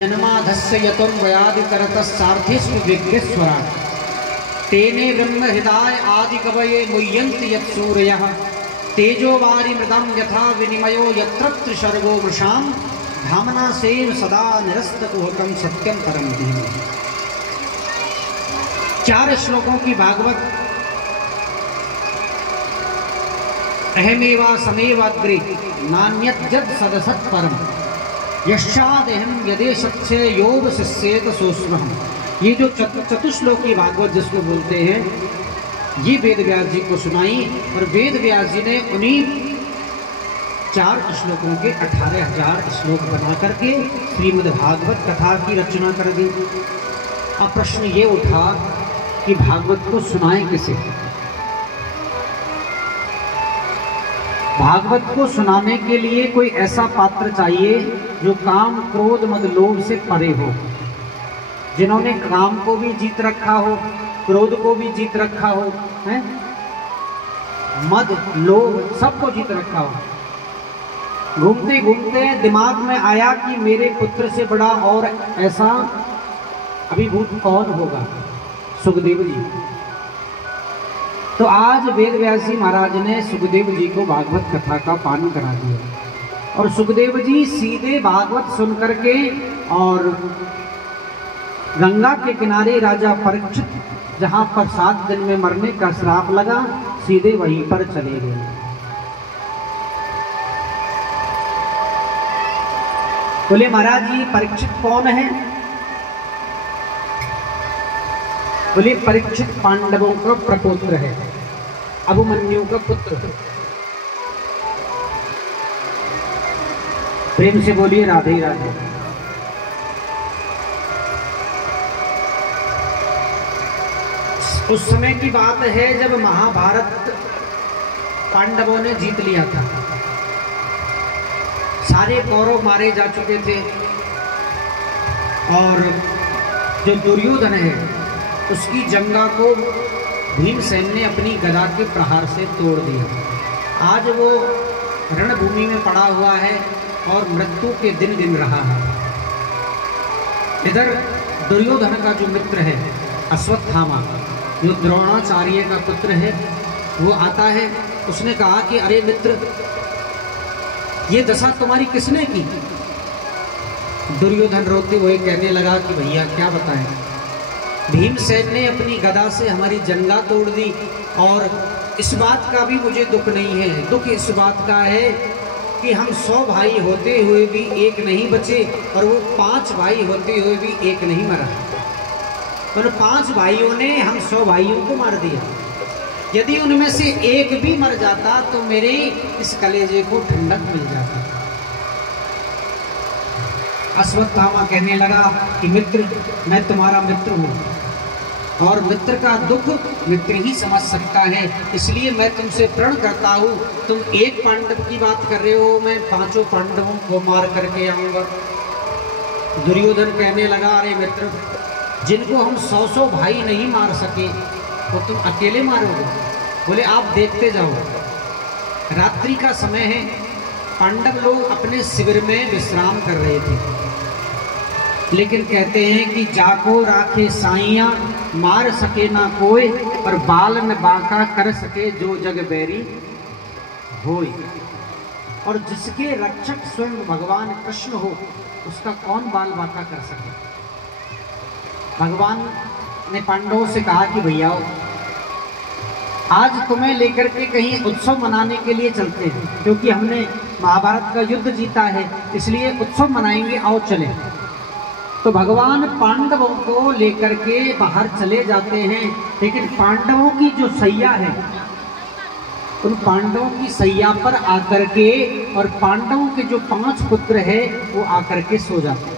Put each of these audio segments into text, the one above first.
जन्माधस्य यतं वयादिकरतस्सार्थिस्तु विघ्नेश्वरात् तेने ब्रह्म हृदय आदि कवये मुह्यन्ति यत्सूरयः तेजो वारिमृदं यथा विनिमयो यत्र त्रिसर्गो मृषां धामना सेन सदा निरस्तकुहकं सत्यं परम धीमहि। 4 श्लोकों की भागवत अहमेवा समेवाग्रे नान्यत् यत् सदसत् परम यश्चादेहम यदेशस्य योग शिष्येत सोस्महम्। ये जो चतुश्लोकी भागवत जिसको बोलते हैं, ये वेद व्यास जी को सुनाई और वेद व्यास जी ने उन्हीं 4 श्लोकों के 18,000 श्लोक बना करके श्रीमद् भागवत कथा की रचना कर दी। अब प्रश्न ये उठा कि भागवत को सुनाए किसे? भागवत को सुनाने के लिए कोई ऐसा पात्र चाहिए जो काम क्रोध मद लोभ से परे हो, जिन्होंने काम को भी जीत रखा हो, क्रोध को भी जीत रखा हो, हैं? मद लोभ सबको जीत रखा हो। घूमते घूमते दिमाग में आया कि मेरे पुत्र से बड़ा और ऐसा अभिभूत कौन होगा? सुखदेव जी। तो आज वेद व्यास जी महाराज ने सुखदेव जी को भागवत कथा का पान करा दिया और सुखदेव जी सीधे भागवत सुन करके और गंगा के किनारे राजा परीक्षित, जहां पर 7 दिन में मरने का श्राप लगा, सीधे वहीं पर चले गए। बोले महाराज जी परीक्षित कौन है? बोले परीक्षित पांडवों का प्रपुत्र है, अभिमन्यु का पुत्र। प्रेम से बोलिए राधे राधे। उस समय की बात है जब महाभारत पांडवों ने जीत लिया था। सारे कौरव मारे जा चुके थे और जो दुर्योधन है उसकी जंगा को भीमसेन ने अपनी गदा के प्रहार से तोड़ दिया। आज वो रणभूमि में पड़ा हुआ है और मृत्यु के दिन गिन रहा है। इधर दुर्योधन का जो मित्र है अश्वत्थामा, जो द्रोणाचार्य का पुत्र है, वो आता है। उसने कहा कि अरे मित्र, ये दशा तुम्हारी किसने की? दुर्योधन रोते हुए कहने लगा कि भैया क्या बताएं, भीमसेन ने अपनी गदा से हमारी जंगा तोड़ दी और इस बात का भी मुझे दुख नहीं है। दुख इस बात का है कि हम 100 भाई होते हुए भी एक नहीं बचे और वो 5 भाई होते हुए भी एक नहीं मरा। पर 5 भाइयों ने हम 100 भाइयों को मार दिया। यदि उनमें से एक भी मर जाता तो मेरे इस कलेजे को ठंडक मिल जाती। अश्वत्थामा कहने लगा कि मित्र, मैं तुम्हारा मित्र हूँ और मित्र का दुख मित्र ही समझ सकता है, इसलिए मैं तुमसे प्रण करता हूँ। तुम एक पांडव की बात कर रहे हो, मैं 5 पांडवों को मार करके आऊँगा। दुर्योधन कहने लगा अरे मित्र, जिनको हम 100 भाई नहीं मार सके तो तुम अकेले मारोगे? बोले आप देखते जाओ। रात्रि का समय है, पांडव लोग अपने शिविर में विश्राम कर रहे थे, लेकिन कहते हैं कि जाको राखे साइया मार सके ना कोई, पर बाल न बांका कर सके जो जग बैरी होई। और जिसके रक्षक स्वयं भगवान कृष्ण हो, उसका कौन बाल बांका कर सके? भगवान ने पांडवों से कहा कि भैया आज तुम्हें लेकर के कहीं उत्सव मनाने के लिए चलते हैं, क्योंकि हमने महाभारत का युद्ध जीता है, इसलिए उत्सव मनाएंगे, आओ चलें। तो भगवान पांडवों को लेकर के बाहर चले जाते हैं, लेकिन पांडवों की जो सैया है, उन पांडवों की सैया पर आकर के और पांडवों के जो 5 पुत्र हैं वो आकर के सो जाते हैं।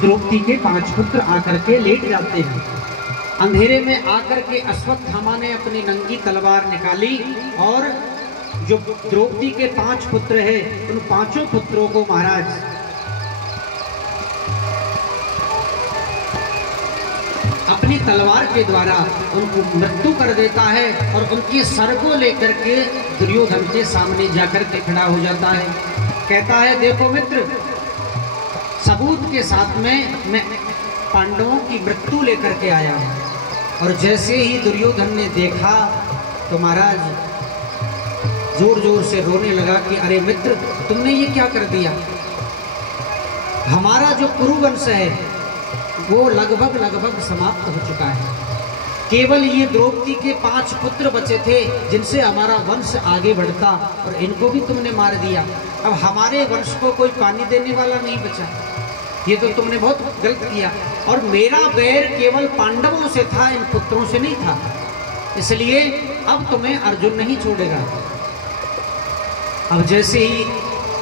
द्रौपदी के 5 पुत्र आकर के लेट जाते हैं। अंधेरे में आकर के अश्वत्थामा ने अपनी नंगी तलवार निकाली और जो द्रौपदी के 5 पुत्र हैं, उन 5 पुत्रों को महाराज अपनी तलवार के द्वारा उनको मृत्यु कर देता है और उनके सर को लेकर के दुर्योधन के सामने जाकर के खड़ा हो जाता है। कहता है देखो मित्र, सबूत के साथ में मैं पांडवों की मृत्यु लेकर के आया हूं। और जैसे ही दुर्योधन ने देखा तो महाराज जोर जोर से रोने लगा कि अरे मित्र, तुमने ये क्या कर दिया। हमारा जो कुरुवंश है वो लगभग समाप्त हो चुका है। केवल ये द्रौपदी के 5 पुत्र बचे थे जिनसे हमारा वंश आगे बढ़ता, और इनको भी तुमने मार दिया। अब हमारे वंश को कोई पानी देने वाला नहीं बचा। ये तो तुमने बहुत गलत किया। और मेरा बैर केवल पांडवों से था, इन पुत्रों से नहीं था। इसलिए अब तुम्हें अर्जुन नहीं छोड़ेगा। अब जैसे ही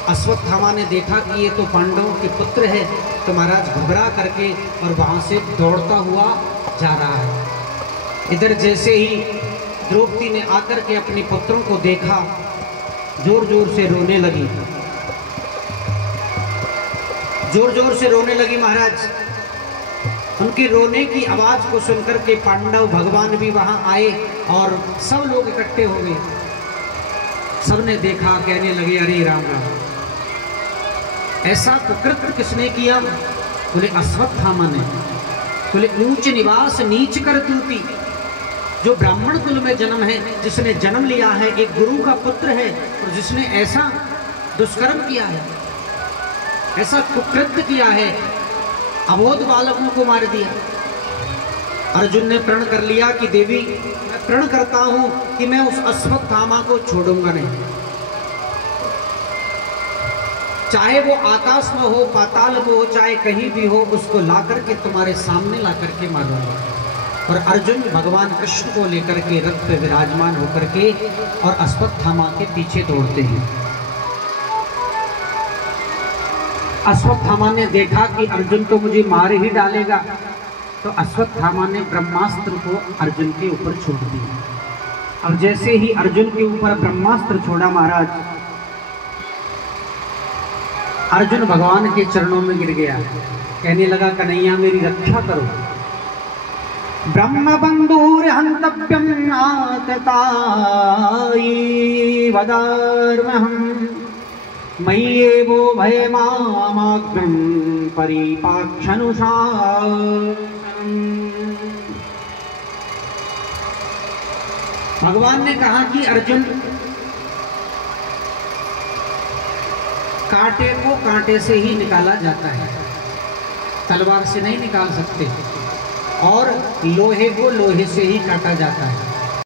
अश्वत्थामा ने देखा कि ये तो पांडवों के पुत्र है, तो महाराज घबरा करके और वहां से दौड़ता हुआ जा रहा है। इधर जैसे ही द्रौपदी ने आकर के अपने पुत्रों को देखा, जोर जोर से रोने लगी, जोर जोर से रोने लगी महाराज। उनके रोने की आवाज को सुनकर के पांडव भगवान भी वहां आए और सब लोग इकट्ठे हो गए। सबने देखा, कहने लगे अरे राम राम, ऐसा कुकृत्य किसने किया। बोले अश्वत्थामा ने। बोले ऊंच निवास नीच कर दूती, जो ब्राह्मण कुल में जन्म है, जिसने जन्म लिया है, एक गुरु का पुत्र है, और जिसने ऐसा दुष्कर्म किया है, ऐसा कुकृत्य किया है, अबोध बालकों को मार दिया। अर्जुन ने प्रण कर लिया कि देवी, मैं प्रण करता हूं कि मैं उस अश्वत्थामा को छोड़ूंगा नहीं। चाहे वो आकाश में हो, पाताल में हो, चाहे कहीं भी हो, उसको ला करके तुम्हारे सामने ला करके मारूंगा। और अर्जुन भगवान कृष्ण को लेकर के रथ पे विराजमान होकर के और अश्वत्थामा के पीछे दौड़ते हैं। अश्वत्थामा ने देखा कि अर्जुन तो मुझे मार ही डालेगा, तो अश्वत्थामा ने ब्रह्मास्त्र को अर्जुन के ऊपर छोड़ दिया। अब जैसे ही अर्जुन के ऊपर ब्रह्मास्त्र छोड़ा महाराज, अर्जुन भगवान के चरणों में गिर गया, कहने लगा कन्हैया मेरी रक्षा करो। ब्रह्म बंधुर हंतव्यम आतताई वदार्महं मय्येवो भयमाग्रं परिपाक्षनुषासनम्। भगवान ने कहा कि अर्जुन, कांटे को कांटे से ही निकाला जाता है, तलवार से नहीं निकाल सकते, और लोहे को लोहे से ही काटा जाता है।